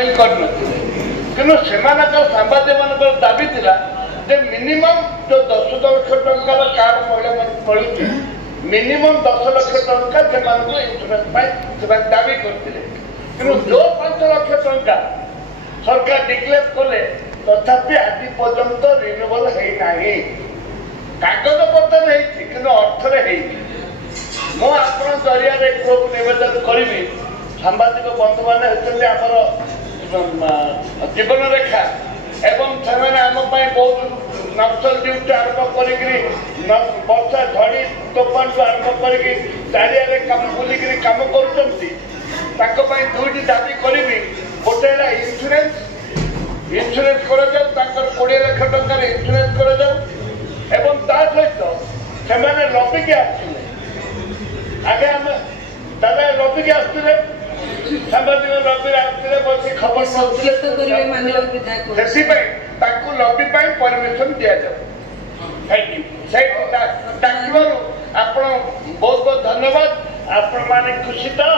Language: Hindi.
सामिल करनथिले किंतु सेमानकर सांबादिक मानकर दाबी थिला जे मिनिमम जो 10 लाख टंकार कार्ड महिला मन पड़ुछि मिनिमम 10 लाख टंका सेमानको इंश्योरेंस पाई से दाबी करथिले किंतु जो 5 लाख टंका सरकार डिक्लेयर कले तथापि आज पर्यंत रिन्यूअल है नाही कागज पत्र नहीं कि अर्थ मु आप जरिया निवेदन करी सांबादिक बंधु मैंने होती आमर जीवन रेखा एवं से बहुत नक्सल ड्यूटी आरंभ कर वर्षा झड़ी तोफान को आरंभ कर चारिया कम बुलिक कम कर दुईटी दाबी करी गोटे इन्सुरेंस इन्सुरेंस कर 20 लाख टकर इन्सुरेंस कर सहित से लबिकी आसते आगे आम दादा लबिकी आसते सांबादिक लबी आसते बस खबर से लबी परमिशन दि जाऊ थैंक यू से डाक्टर आप बहुत बहुत धन्यवाद आपण माने खुशी तो